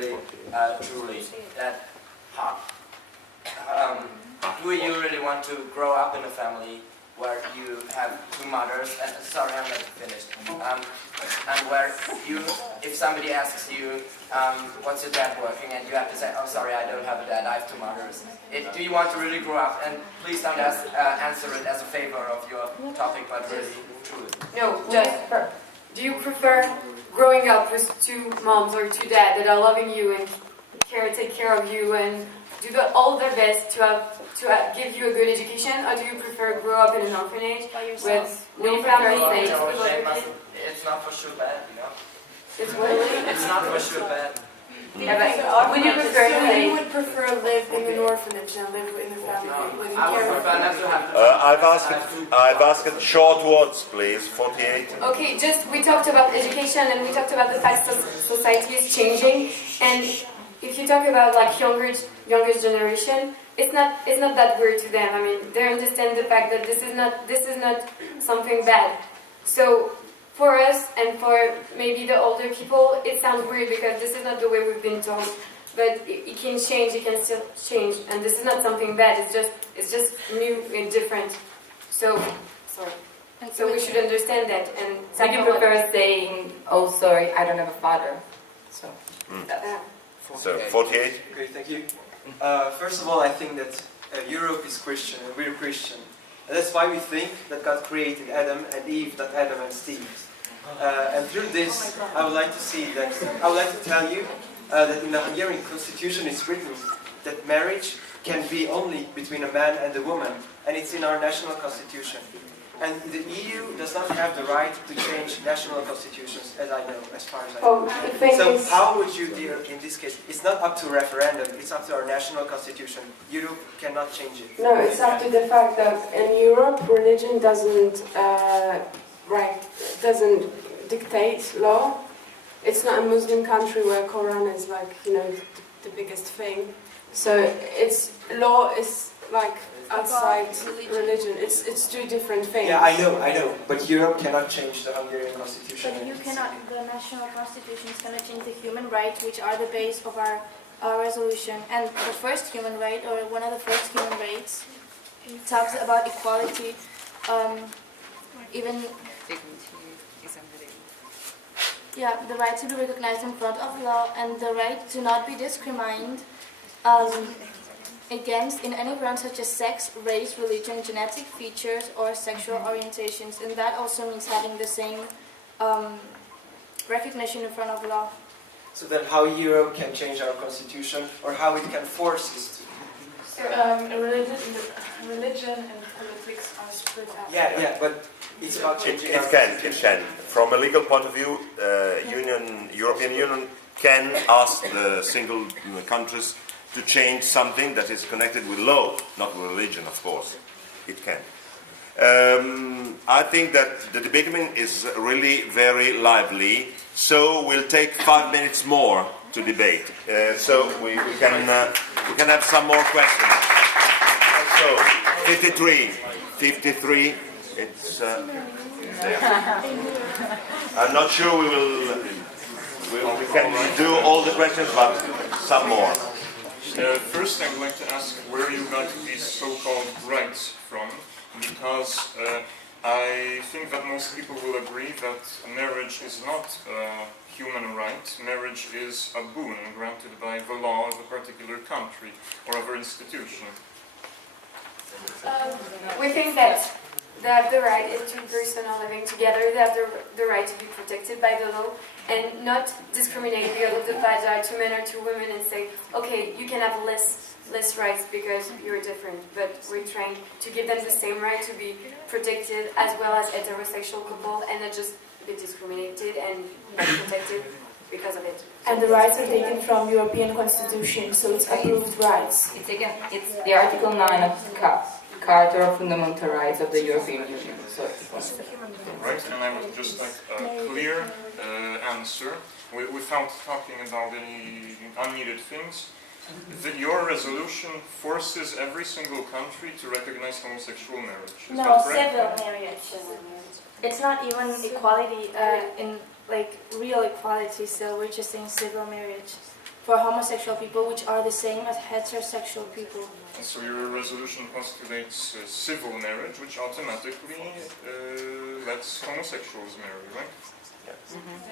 truly that hard. Do you really want to grow up in a family where you have two mothers? Sorry, I'm not finished. And where you, if somebody asks you, what's your dad working, and you have to say, oh, sorry, I don't have a dad, I have two mothers. Do you want to really grow up? And please don't answer it as a favor of your topic, but really, truly. No, just do you prefer growing up with two moms or two dads that are loving you and take care of you and do all their best to give you a good education, or do you prefer grow up in an orphanage with no family? It's not for sure bad, you know. It's really. It's not for sure bad. Yeah, but would you prefer to So you would prefer live in an orphanage than live in a family with I would care? prefer not to have I've asked short words, please. 48. Okay, just we talked about education and we talked about the fact that society is changing, and if you talk about like youngest generation, it's not that weird to them. I mean, they understand the fact that this is not something bad. So for us and for maybe the older people, it sounds weird because this is not the way we've been told. But it can change. It can still change, and this is not something bad. It's just new and different. So sorry. So we should understand that. And So you prefer saying, "Oh, sorry, I don't have a father." So. So 48. Okay, thank you. First of all, I think that Europe is Christian, and we're Christian. And that's why we think that God created Adam and Eve, not Adam and Steve. And through this, I would like to tell you that in the Hungarian constitution it's written that marriage can be only between a man and a woman, and it's in our national constitution. And the EU does not have the right to change national constitutions, as I know, as far as I know. So how would you deal in this case? It's not up to referendum, it's up to our national constitution. Europe cannot change it. No, it's up to the fact that in Europe, religion doesn't dictate law. It's not a Muslim country where Quran is like, the biggest thing. So law is like outside religion. It's two different things. Yeah, I know. But Europe cannot change the Hungarian constitution. But you cannot, the national constitution is going to change the human rights, which are the base of our resolution. And the first human right, or one of the first human rights, talks about equality, even... Yeah, the right to be recognized in front of law and the right to not be discriminated against in any ground such as sex, race, religion, genetic features, or sexual orientations. And that also means having the same recognition in front of law. So then how Europe can change our constitution, or how it can force us to? Religion and politics are split up. Yeah, but it's about changing It can. From a legal point of view, European Union can ask the single countries to change something that is connected with law, not with religion, of course. It can. I think that the debate is really very lively, so we'll take 5 minutes more to debate. So we can have some more questions. So 53. It's there. I'm not sure we can do all the questions, but some more. First, I would like to ask where you got these so-called rights from, because I think that most people will agree that marriage is not a human right. Marriage is a boon granted by the law of a particular country or of an institution. We think that they have the right, if two persons are living together, they have the right to be protected by the law and not discriminate because of the fact that two men or two women and say, okay, you can have less rights because you're different. But we're trying to give them the same right to be protected as well as heterosexual couple and not just be discriminated and not protected because of it. And the rights are taken from European Constitution, so it's approved rights. It's the Article 9 of the Charter of Fundamental Rights of the European Union. So Right, and I would just like a clear answer, without talking about any unneeded things. That your resolution forces every single country to recognize homosexual marriage. Is No, that correct? civil marriage. It's not even equality in like real equality, so we're just saying civil marriage. for homosexual people, which are the same as heterosexual people. And so your resolution postulates civil marriage, which automatically lets homosexuals marry, right?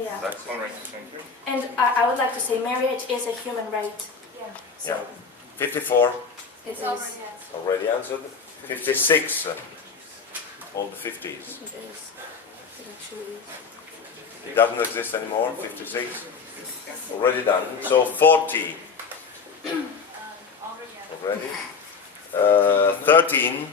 Yeah. That's All right, thank you. And I would like to say marriage is a human right. yeah. 54 It is. already answered. 56. All the 50s. It is. It actually is. It doesn't exist anymore. 56 already done. So 40 already. 13.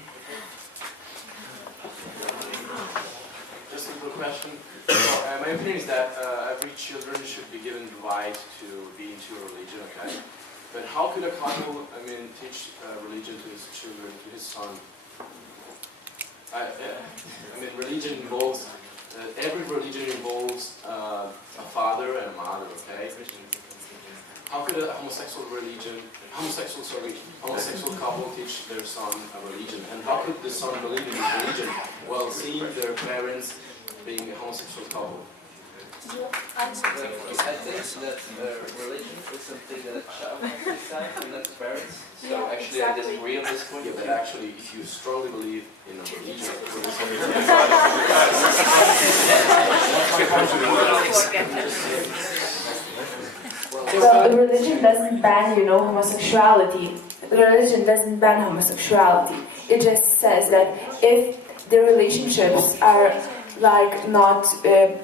Just a quick question. So, my opinion is that every children should be given the right to be into a religion, okay? But how could a couple, teach religion to his children, to his son? Religion involves, every religion involves a father and a mother, okay? How could a homosexual couple teach their son a religion? And how could the son believe in his religion while seeing their parents being a homosexual couple? I think that religion is something that a child has to decide and not the parents. So actually I disagree on this point. Yeah, but actually if you strongly believe in a religion, Well, the religion doesn't ban, homosexuality. The religion doesn't ban homosexuality. It just says that if the relationships are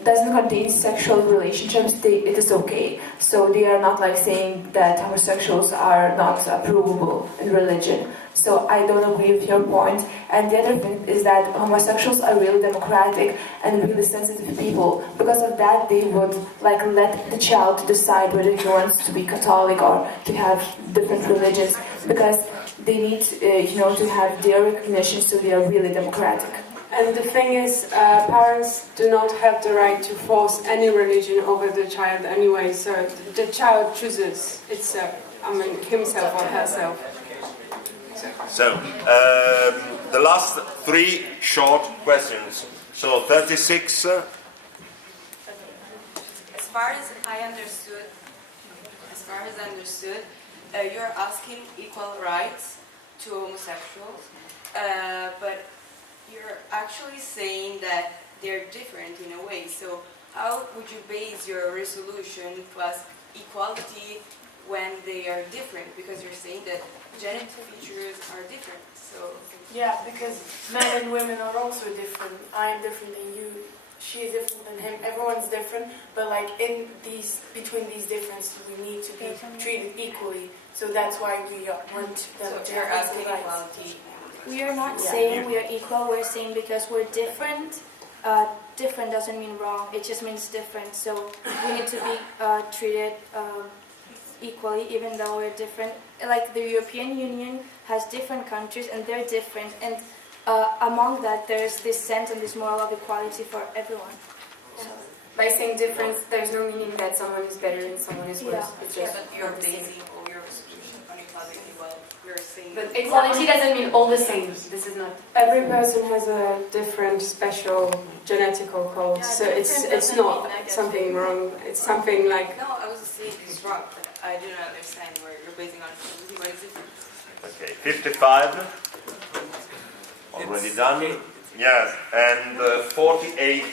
doesn't contain sexual relationships, it is okay. So they are not saying that homosexuals are not approvable in religion. So I don't agree with your point. And the other thing is that homosexuals are really democratic and really sensitive people. Because of that, they would let the child decide whether he wants to be Catholic or to have different religions, because they need, to have their recognition. So they are really democratic. And the thing is, parents do not have the right to force any religion over the child anyway, so the child chooses himself or herself. So, the last 3 short questions. So, 36. As far as I understood, you're asking equal rights to homosexuals, but you're actually saying that they're different in a way. So how would you base your resolution plus equality when they are different? Because you're saying that genetic features are different. So yeah, because men and women are also different. I am different than you. She is different than him. Everyone's different, but between these differences, we need to be treated equally. So that's why we want them to you're have asking rights. equality. We are not saying we are equal, we're saying because we're different. Different doesn't mean wrong, it just means different. So we need to be treated equally even though we're different. Like the European Union has different countries and they're different. And among that there's this sense and this moral of equality for everyone. So, By saying difference, there's no meaning that someone is better and someone is worse. It's just but you're basing all your resolution on equality. Well, we're saying But equality doesn't mean all the same. This is not. Every person has a different special genetical code, so it's not something wrong. It's something like... No, I was saying it's wrong, but I do not understand where you're basing on equality. What is it? Okay, 55. Already done. Yes, and 48.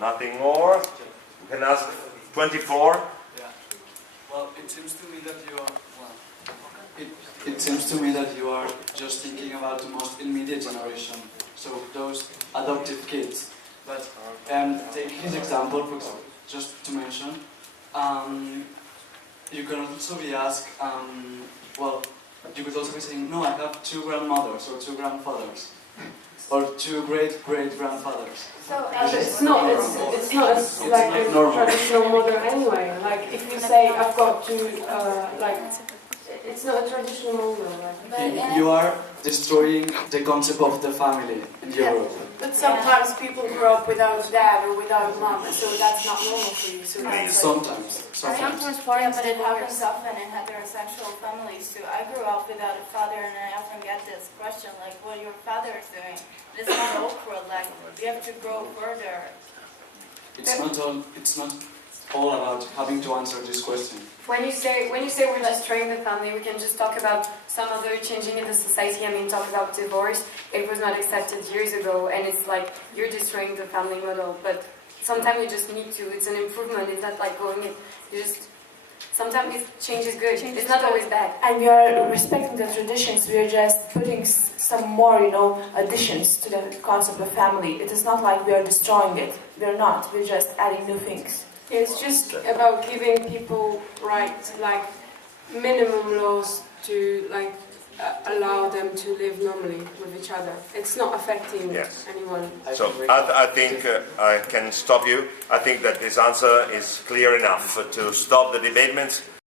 Nothing more. You can ask 24. Well, it seems to me that you are. It seems to me that you are just thinking about the most immediate generation, so those adoptive kids. But take his example, for example, just to mention. You can also be asked. You could also be saying, no, I have 2 grandmothers or 2 grandfathers, or 2 great-great-grandfathers. So it's not a traditional model anyway. Like if you say I've got to it's not a traditional model. You are destroying the concept of the family in Europe. But sometimes people grow up without dad or without mom, so that's not normal for you. So that's Sometimes. But it happens often in heterosexual families too. I grew up without a father and I often get this question like, what your father is doing. It's not awkward, like, you have to grow further. it's not all about having to answer this question. When you say we're destroying the family, we can just talk about some other changing in the society. I mean, talk about divorce. It was not accepted years ago, and it's like you're destroying the family model. But sometimes you just need to. It's an improvement. It's not like going in. You just sometimes change is good. It's not always bad. And we are respecting the traditions. We are just putting some more, additions to the concept of family. It is not like we are destroying it. We are not. We're just adding new things. It's just about giving people rights, like minimum laws to allow them to live normally with each other. It's not affecting anyone. So I think I can stop you. I think that this answer is clear enough to stop the debate.